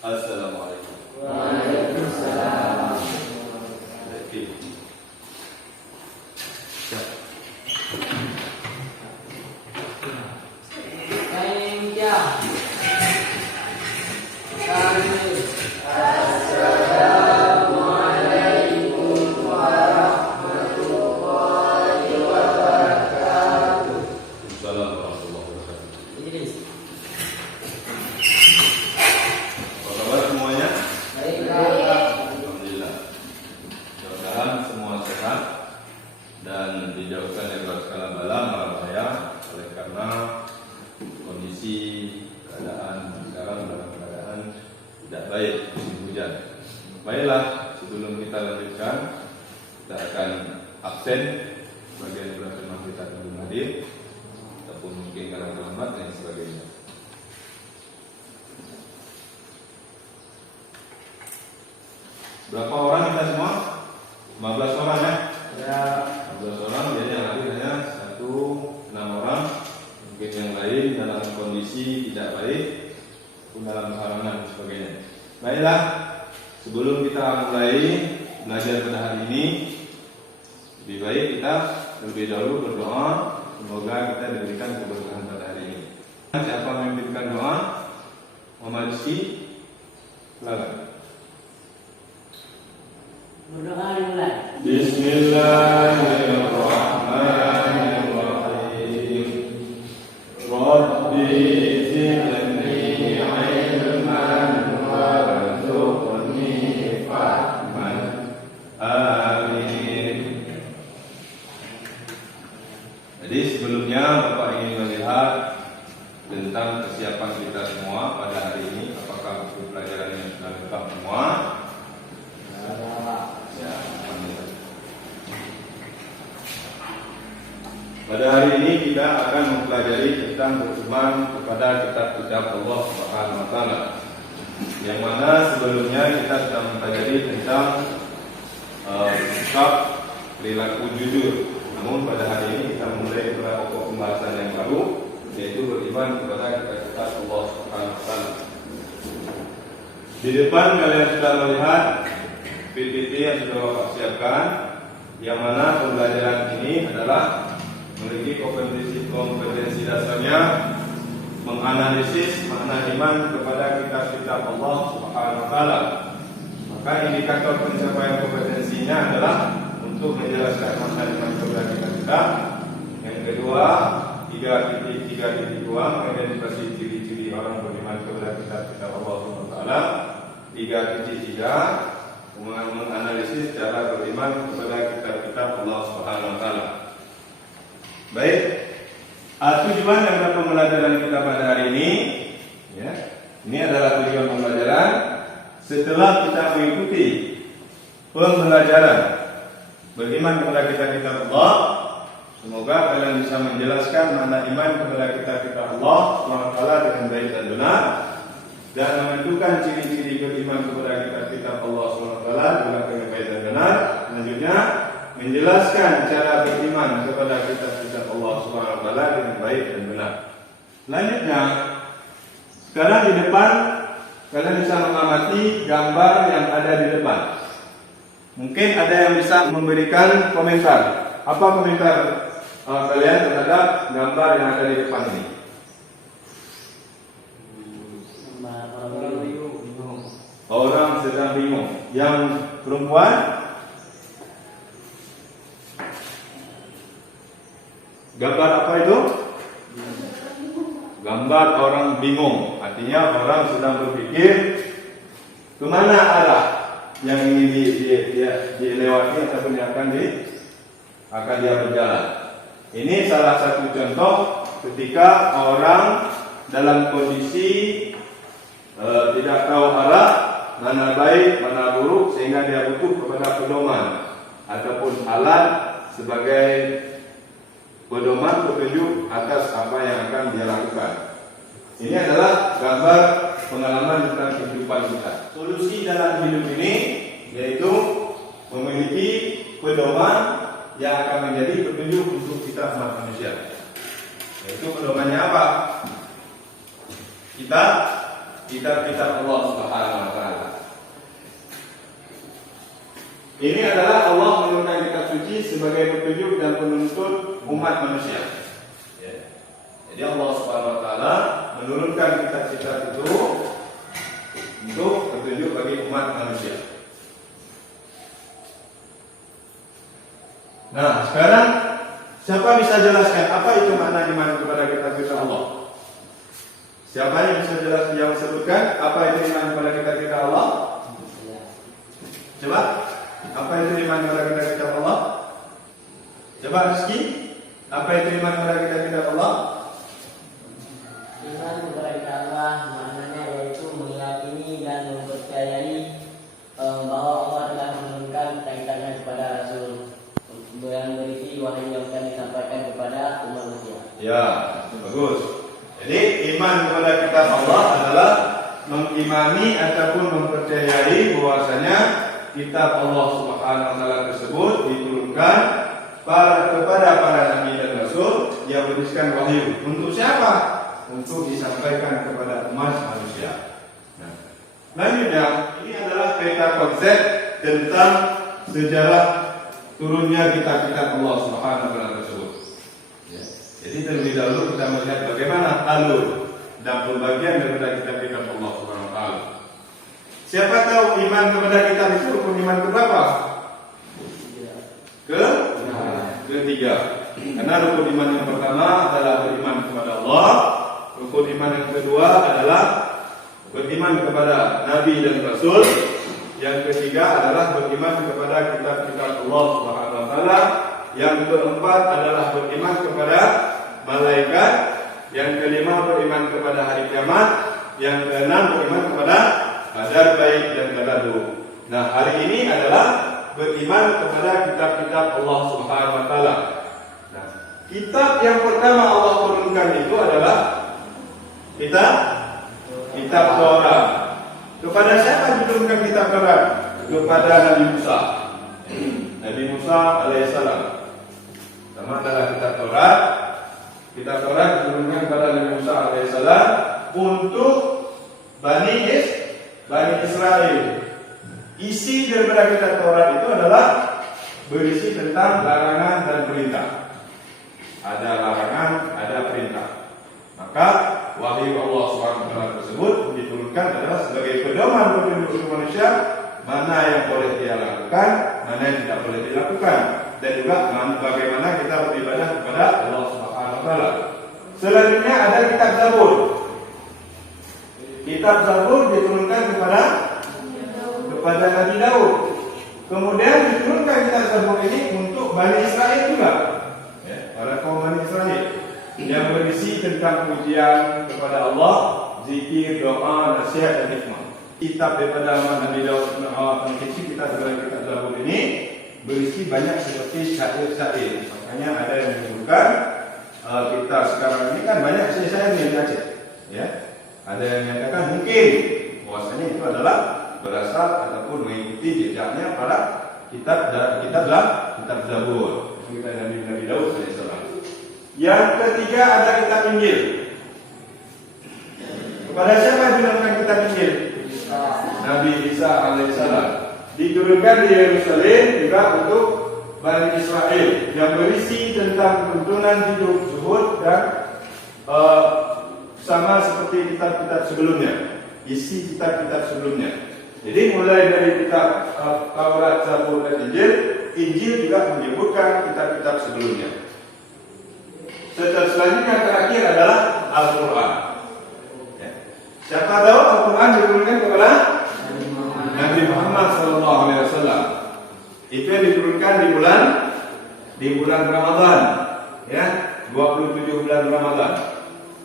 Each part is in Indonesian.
Assalamualaikum. Waalaikumsalam. Baik. Dan dijauhkan dari segala bala mara bahaya oleh karena kondisi keadaan sekarang dalam keadaan tidak baik, musim hujan. Baiklah, sebelum kita lanjutkan, kita akan absen bagian bersama kita belum hadir ataupun mungkin karena terlambat dan sebagainya. Berapa orang kita semua? 15 orang ya? Ya. 15 orang, jadi yang hadir hanya 6 orang. Mungkin yang lain dalam kondisi tidak baik, pun dalam halangan dan sebagainya. Baiklah, sebelum kita mulai belajar pada hari ini, lebih baik kita lebih dahulu berdoa. Semoga kita diberikan keberkahan pada hari ini. Siapa memimpinkan doa? Muhammad Rizky, silakan. Berdoa dimulai. Bismillahirrahmanirrahim. Rabbi zidni ilman warzuqni fahman. Amin. Jadi sebelumnya Bapak ingin melihat tentang kesiapan kita semua pada hari ini. Apakah buku pelajarannya sudah lengkap semua? Ya, pada hari ini kita akan mempelajari tentang beriman kepada kitab-kitab Allah Subhanahu wa taala. Yang mana sebelumnya kita sudah mempelajari tentang sikap perilaku jujur. Namun pada hari ini kita mulai pada pokok pembahasan yang baru, yaitu beriman kepada kitab-kitab Allah Subhanahu wa taala. Di depan kalian sudah melihat PPT yang sudah Bapak siapkan, yang mana pembelajaran ini adalah memiliki kompetensi dasarnya menganalisis makna iman kepada kitab-kitab Allah Subhanahu wa taala. Maka indikator pencapaian kompetensinya adalah untuk menjelaskan makna iman kepada kitab-kitab. Yang kedua, 3.2 mengidentifikasi ciri-ciri orang beriman kepada kitab-kitab Allah Subhanahu wa taala. 3.3 menganalisis cara beriman kepada kitab-kitab Allah Subhanahu wa taala. Baik, tujuan dari pembelajaran kita pada hari ini, ya, ini adalah tujuan pembelajaran. Setelah kita mengikuti pembelajaran beriman kepada kitab-kitab Allah, semoga kalian bisa menjelaskan makna iman kepada kitab-kitab Allah Subhanahu wa taala dengan baik dan benar, dan menentukan ciri-ciri beriman kepada kitab-kitab Allah SWT dengan baik dan benar. Selanjutnya menjelaskan cara beriman kepada kitab-kitab Allah SWT dengan baik dan benar. Selanjutnya, sekarang di depan kalian bisa mengamati gambar yang ada di depan. Mungkin ada yang bisa memberikan komentar. Apa komentar kalian terhadap gambar yang ada di depan ini? Orang sedang bingung. Yang perempuan, gambar apa itu? Gambar orang bingung. Artinya orang sedang berpikir kemana arah yang ini dilewati ataupun yang akan dia berjalan. Ini salah satu contoh ketika orang dalam kondisi tidak tahu arah, mana baik, mana buruk, sehingga dia butuh kepada pedoman ataupun alat sebagai pedoman petunjuk atas apa yang akan dia lakukan. Ini adalah gambar pengalaman tentang kehidupan kita. Solusi dalam hidup ini yaitu memiliki pedoman yang akan menjadi petunjuk untuk kita umat manusia. Yaitu pedomannya apa? Kita kitab-kitab Allah Subhanahu wa taala. Ini adalah Allah menurunkan kitab suci sebagai petunjuk dan penuntut umat manusia. Ya. Jadi Allah Subhanahu wa taala menurunkan kitab-kitab itu untuk petunjuk bagi umat manusia. Nah, sekarang siapa bisa jelaskan apa itu makna iman kepada kitab-kitab Allah? Siapa yang bisa jelaskan, yang sebutkan apa itu iman kepada kitab-kitab Allah? Coba, apa itu iman kepada kitab-kitab Allah? Coba Rizky, apa itu iman kepada kitab-kitab Allah? Iman kepada kitab Allah maknanya yaitu meyakini dan mempercayai bahwa Allah telah menurunkan kitabnya kepada Rasul yang berisi wahyu yang akan disampaikan kepada umat manusia. Ya, bagus. Jadi iman kepada kitab Allah adalah mengimani ataupun mempercayai bahwasanya kitab Allah Subhanahu wa taala tersebut diturunkan kepada para nabi dan rasul yang berisikan wahyu. Untuk siapa? Untuk disampaikan kepada umat manusia. Nah, selanjutnya ini adalah peta konsep tentang sejarah turunnya kitab-kitab Allah Subhanahu wa taala tersebut. Ya. Jadi terlebih dahulu kita melihat bagaimana alur dan pembagian daripada kitab-kitab Allah Subhanahu wa taala. Siapa tahu iman kepada kitab itu rukun iman keberapa? Ketiga. Karena rukun iman yang pertama adalah beriman kepada Allah. Rukun iman yang kedua adalah beriman kepada nabi dan rasul. Yang ketiga adalah beriman kepada kitab-kitab Allah Subhanahu wa taala. Yang keempat adalah beriman kepada malaikat. Yang kelima beriman kepada hari kiamat. Yang keenam beriman kepada qadar baik dan qadar buruk. Nah, hari ini adalah beriman kepada kitab-kitab Allah Subhanahu wa taala. Nah, kitab yang pertama Allah turunkan itu adalah kitab Taurat. Kepada siapa diturunkan kitab Taurat? Kepada Nabi Musa. Nabi Musa alaihissalam. Sama adalah kitab Taurat. Kitab Taurat diturunkan kepada Nabi Musa alaihissalam untuk Bani Israel. Isi daripada kitab Taurat itu adalah berisi tentang larangan dan perintah. Ada larangan, ada perintah. Maka wahyu Allah SWT tersebut diturunkan adalah sebagai pedoman petunjuk manusia, mana yang boleh dia lakukan, mana yang tidak boleh dilakukan, dan juga bagaimana kita beribadah kepada Allah SWT. Selanjutnya ada kitab Zabur. Kitab Zabur diturunkan kepada Nabi Daud. Kemudian diturunkan kitab Zabur ini untuk Bani Israel juga, ya, para kaum Bani Israel, yang berisi tentang pujian kepada Allah, zikir, doa, nasihat dan hikmah. Kitab daripada Nabi Daud berisi kitab Zabur ini berisi banyak seperti syair-syair. Makanya ada yang menyebutkan kita sekarang ini kan banyak syair-syair yang Aceh, ya. Ada yang menyatakan mungkin bahwasanya itu adalah berasal ataupun mengikuti jejaknya para kitab Zabur, kitab Nabi Daud alaihissalam. Yang ketiga ada kitab Injil. Kepada siapa diturunkan kitab Injil? Nabi Isa alaihissalam. Diturunkan di Yerusalem juga untuk Bani Israel, yang berisi tentang tuntunan hidup zuhud dan sama seperti kitab-kitab sebelumnya, isi kitab-kitab sebelumnya. Jadi mulai dari kitab Taurat, Zabur dan Injil, Injil juga menyebutkan kitab-kitab sebelumnya. Selanjutnya terakhir adalah Al-Quran. Ya. Siapa tahu Al-Quran diturunkan kepada Nabi Muhammad SAW. Itu yang diturunkan di bulan Ramadan, ya, 27 bulan Ramadan.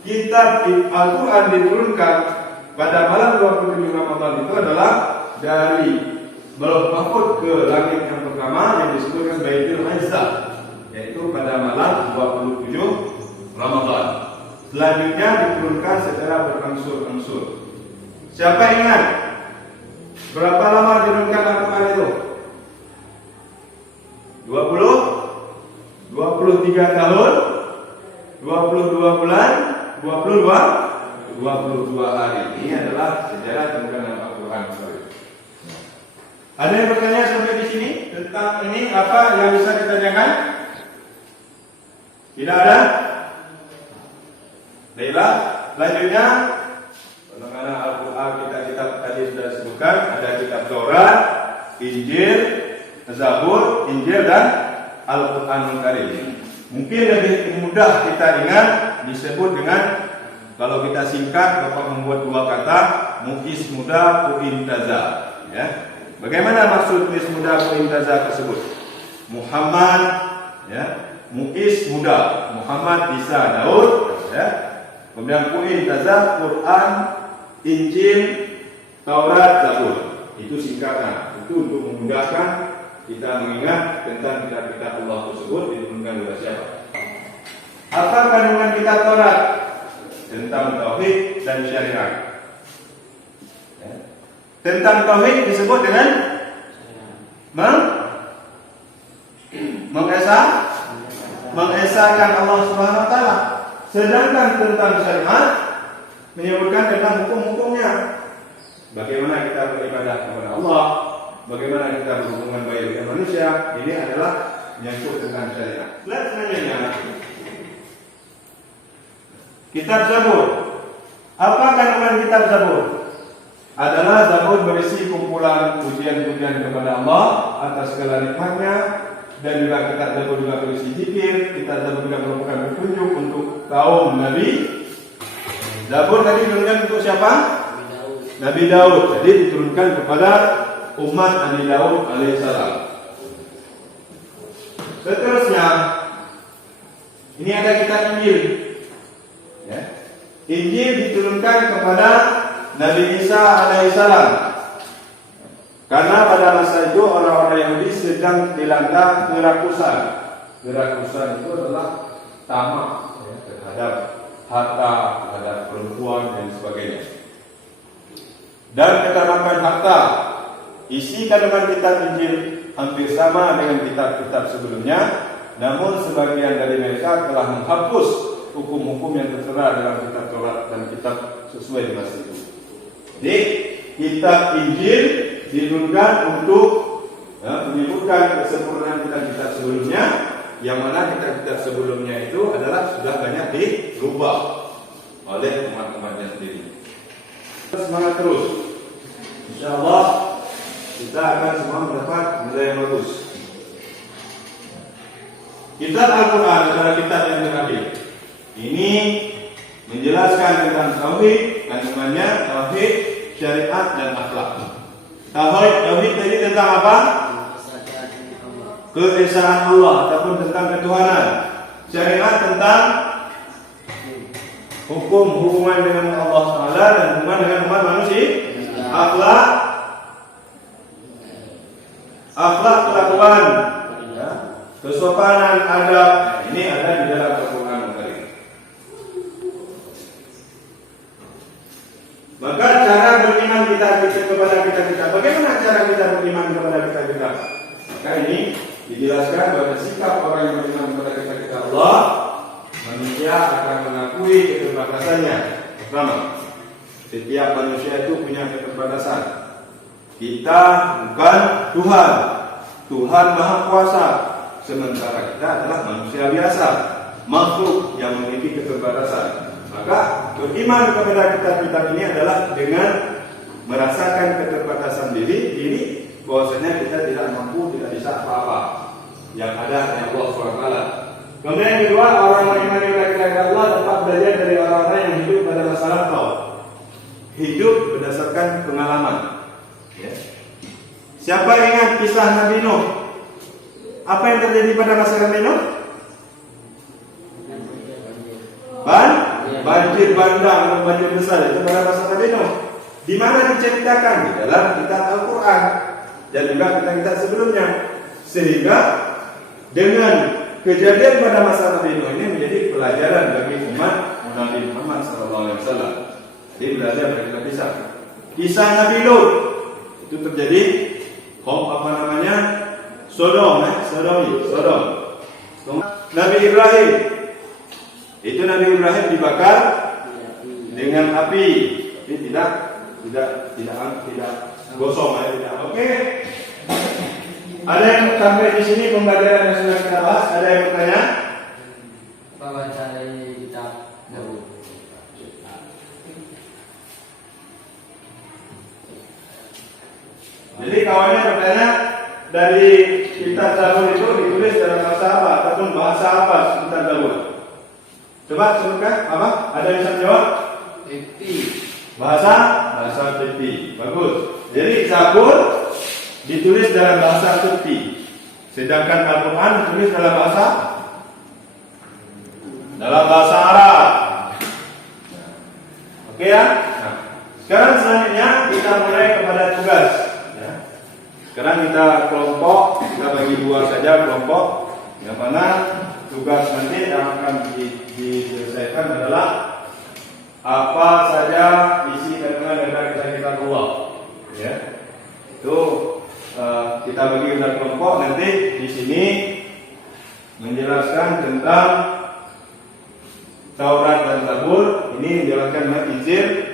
Kitab Al-Quran diturunkan pada malam 27 Ramadan itu adalah dari Lauh Mahfuz ke langit yang pertama yang disebutkan Baitul Izzah, yaitu pada malam 27 Ramadan. Selanjutnya diturunkan secara berangsur-angsur. Siapa ingat berapa lama diturunkan Al-Quran itu? 23 tahun, 22 bulan, 22 22 hari. Ini adalah sejarah tentang Al-Quran. Ada yang bertanya sampai di sini tentang ini apa yang bisa ditanyakan? Tidak ada? Baiklah, selanjutnya bagaimana Al-Quran kita tadi sudah sebutkan, ada kitab Taurat, Injil, Zabur, Injil dan Al-Quranul Karim. Mungkin lebih mudah kita ingat disebut dengan, kalau kita singkat Bapak membuat dua kata, Mu'is muda Pu'intaza, ya. Bagaimana maksud Mu'is muda Pu'intaza tersebut? Muhammad, ya, Mu'is muda, Muhammad, Isa, Daud, ya. Kemudian Pu'intaza, Quran, Injil, Taurat, Zabur. Itu singkatan. Itu untuk memudahkan kita mengingat tentang kitab-kitab Allah tersebut diturunkan oleh siapa. Apa kandungan kitab Taurat? Tentang tauhid dan syariat. Ya. Tentang tauhid disebut dengan mengesahkan Allah Subhanahu wa taala. Sedangkan tentang syariat menyebutkan tentang hukum-hukumnya. Bagaimana kita beribadah kepada Allah, bagaimana kita berhubungan baik dengan manusia. Ini adalah menyangkut tentang syariat. Lihat selanjutnya. Kitab Zabur. Apa kandungan kitab Zabur? Adalah Zabur berisi kumpulan pujian-pujian kepada Allah atas segala nikmatnya, dan juga kitab Zabur juga berisi zikir. Kitab Zabur juga merupakan petunjuk untuk kaum Nabi. Zabur tadi diturunkan untuk siapa? Nabi Daud. Jadi diturunkan kepada umat Nabi Daud alaihissalam. Seterusnya, ini ada kitab Injil. Ya. Injil diturunkan kepada Nabi Isa alaihissalam. Karena pada masa itu orang-orang Yahudi sedang dilanda kerakusan. Kerakusan itu adalah tamak, ya, terhadap harta, terhadap perempuan dan sebagainya. Dan ketamakan harta. Isi kandungan kitab Injil hampir sama dengan kitab-kitab sebelumnya, namun sebagian dari mereka telah menghapus hukum-hukum yang tertera dalam kitab Taurat dan kitab sesuai di masa itu. Jadi kitab Injil diturunkan untuk menyebutkan kesempurnaan kitab-kitab sebelumnya, yang mana kitab-kitab sebelumnya itu adalah sudah banyak dirubah oleh umat-umatnya sendiri. Semangat terus, insyaallah kita akan semua mendapat nilai yang bagus. Kitab Al-Quran adalah kitab yang terakhir. Ini menjelaskan tentang tauhid, kandungannya tauhid, syariat dan akhlak. Tauhid tadi tentang apa? Keesaan Allah ataupun tentang ketuhanan. Syariat tentang hukum, hubungan dengan Allah Taala dan hubungan dengan umat manusia. Akhlak kelakuan, ya, kesopanan, adab. Ini ada di dalam Al-Quran. Maka cara beriman kita kepada kita. Bagaimana cara kita beriman kepada kita? Maka ini dijelaskan bahwa sikap orang yang beriman kepada kita Allah, manusia akan mengakui keterbatasannya. Pertama, setiap manusia itu punya keterbatasan. Kita bukan Tuhan. Tuhan Maha Kuasa. Sementara kita adalah manusia biasa, makhluk yang memiliki keterbatasan. Maka beriman kepada kitab-kitab ini adalah dengan merasakan keterbatasan diri bahwasanya kita tidak mampu, tidak bisa apa-apa. Yang ada hanya Allah SWT. Kemudian yang kedua, orang beriman kepada kitab Allah dapat belajar dari orang-orang yang hidup pada masa lampau. Hidup berdasarkan pengalaman. Ya. Siapa ingat kisah Nabi Nuh? Apa yang terjadi pada masa Nabi Nuh? Banjir bandang dan banjir besar itu pada masa Nabi Nuh. Di mana diceritakan di dalam kitab Al-Quran dan juga kitab-kitab sebelumnya. Sehingga dengan kejadian pada masa Nabi Nuh ini menjadi pelajaran bagi umat Nabi Muhammad SAW. Jadi belajar dari kisah. Kisah Nabi Lut itu terjadi Sodom. Nabi Ibrahim itu Nabi Ibrahim dibakar dengan api. Ini tidak gosong ya, tidak. Oke. Ada yang sampai di sini pembelajaran yang sudah kita bahas? Ada yang bertanya? Baca dari kitab Daud. Jadi kawannya bertanya, dari kitab Zabur itu ditulis dalam bahasa apa ataupun bahasa apa kitab Zabur? Coba sebutkan apa? Ada yang bisa jawab? Bahasa Qibti. Bagus. Jadi Zabur ditulis dalam bahasa Qibti, sedangkan Al-Quran ditulis dalam bahasa Arab. Oke ya? Nah, sekarang selanjutnya kita mulai kepada tugas. Ya. Sekarang kita kelompok, kita bagi dua saja kelompok, yang mana tugas nanti yang akan diselesaikan adalah apa saja isi kandungan yang kita buat. Ya. Itu kita bagi ke kelompok, nanti di sini menjelaskan tentang Taurat dan Zabur. Ini menjelaskan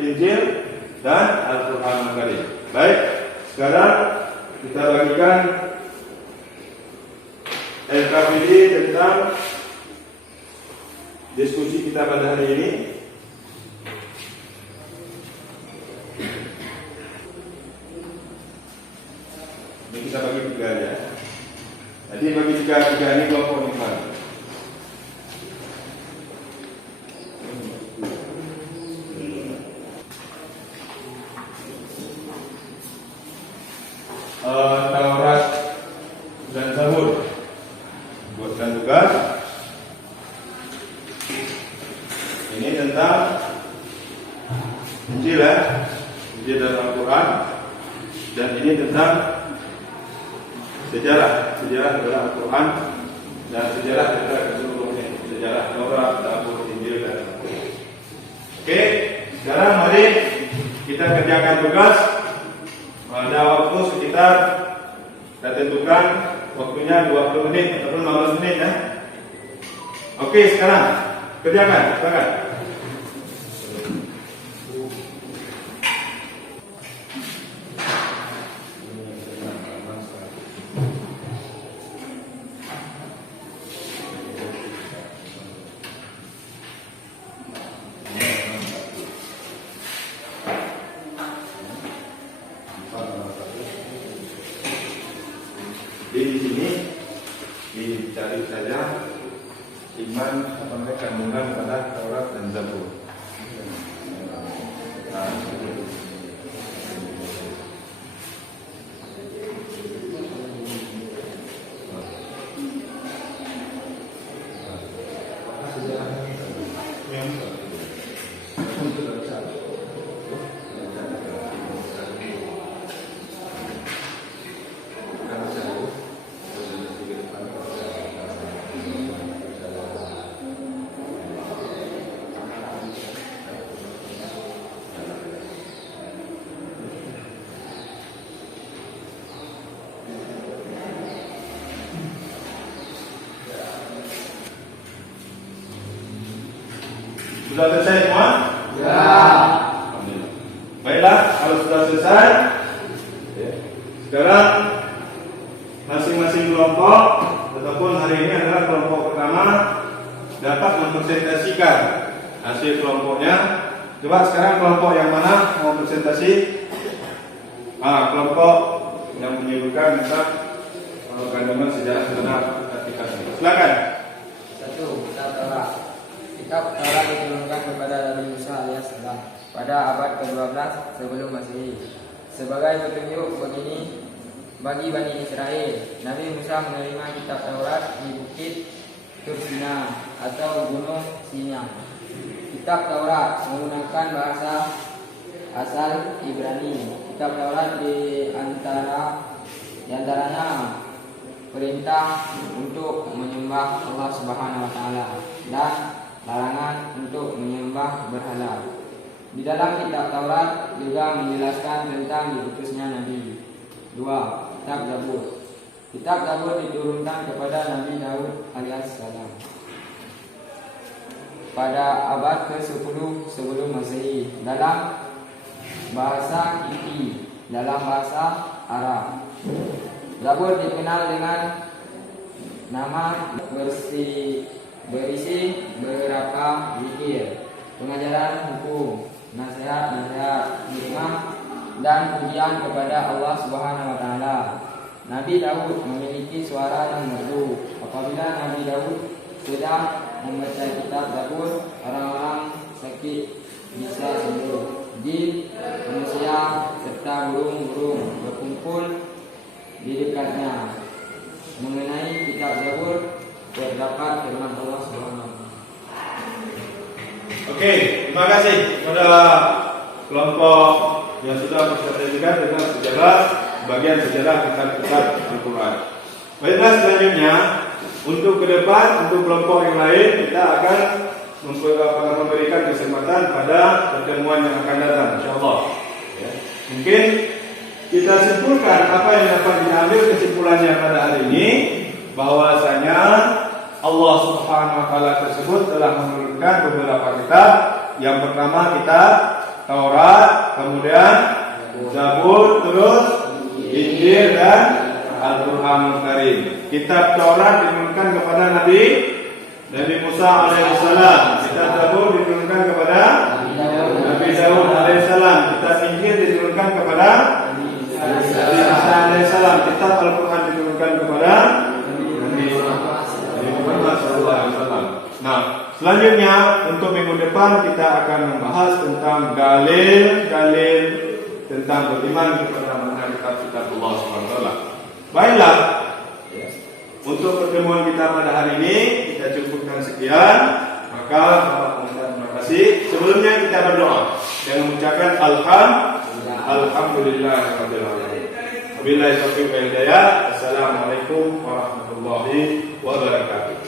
Injil dan Al-Quran Al-Karim. Baik, sekarang kita bagikan LKPD tentang diskusi kita pada hari ini. Ini kita bagi tiga ya. Jadi bagi tiga ini kelompok lima. Taurat dan Zabur. Buatkan tugas. Ini tentang Injil ya, Injil dan Al-Quran. Dan ini tentang sejarah adalah Al-Quran dan sejarah adalah keseluruhannya, sejarah Taurat, Zabur, Injil dan Al-Quran. Oke, sekarang mari kita kerjakan tugas. Ada waktu sekitar, kita tentukan waktunya 20 menit ataupun 15 menit ya. Oke, sekarang kerjakan, silakan. Di sini dicari saja iman kandungan pada Taurat dan Zabur. Sudah selesai semua? Ya. Alhamdulillah. Baiklah, kalau sudah selesai, sekarang masing-masing kelompok ataupun hari ini adalah kelompok pertama dapat mempresentasikan hasil kelompoknya. Coba sekarang kelompok yang mana mau presentasi? Kelompok yang menyebutkan tentang kandungan sejarah sebenar aplikasi. Silakan. 1. Kitab Taurat. Kitab Taurat diturunkan kepada Nabi Musa alaihissalam pada abad ke-12 sebelum Masehi. Sebagai petunjuk bagi Bani Israel, Nabi Musa menerima kitab Taurat di bukit Tursina atau Gunung Sinai. Kitab Taurat menggunakan bahasa asal Ibrani. Kitab Taurat diantaranya perintah untuk menyembah Allah Subhanahu wa taala dan larangan untuk menyembah berhala. Di dalam kitab Taurat juga menjelaskan tentang diutusnya Nabi. 2. Kitab Zabur. Kitab Zabur diturunkan kepada Nabi Daud alaihissalam. pada abad ke-10 sebelum Masehi dalam bahasa Kipti, dalam bahasa Arab. Zabur dikenal dengan nama berisi beberapa zikir, pengajaran hukum, nasihat-nasihat, hikmah, dan pujian kepada Allah Subhanahu wa taala. Nabi Daud memiliki suara yang merdu. Apabila Nabi Daud sedang membaca kitab Zabur, orang-orang sakit bisa sembuh. Jin, manusia, serta burung-burung berkumpul di dekatnya. Mengenai kitab Zabur terdapat firman Allah Subhanahu wa taala. Oke, terima kasih kepada kelompok yang sudah bersertifikat dengan sejarah bagian sejarah kitab-kitab Al-Quran. Baiklah, selanjutnya untuk ke depan, untuk kelompok yang lain kita akan memberikan kesempatan pada pertemuan yang akan datang, insyaallah. Ya. Mungkin kita simpulkan apa yang dapat diambil kesimpulannya pada hari ini, bahwasanya Allah Subhanahu wa taala tersebut telah menurunkan beberapa kitab. Yang pertama kitab Taurat, kemudian Zabur, terus Injil dan Al-Qur'anul Karim. Kitab Taurat diturunkan kepada Nabi Musa alaihissalam. Kitab Zabur diturunkan kepada Nabi Daud alaihissalam. Kitab Injil diturunkan kepada Nabi Isa alaihissalam. Kitab Al-Quran diturunkan kepada Nabi Muhammad SAW. Nah, selanjutnya untuk minggu depan kita akan membahas tentang dalil-dalil tentang beriman kepada mana kitab Allah SWT. Baiklah, untuk pertemuan kita pada hari ini kita cukupkan sekian. Maka terima kasih. Sebelumnya kita berdoa dengan mengucapkan alhamdulillahirabbil alamin. Wabillahi taufiq wal hidayah. Assalamualaikum warahmatullahi wabarakatuh.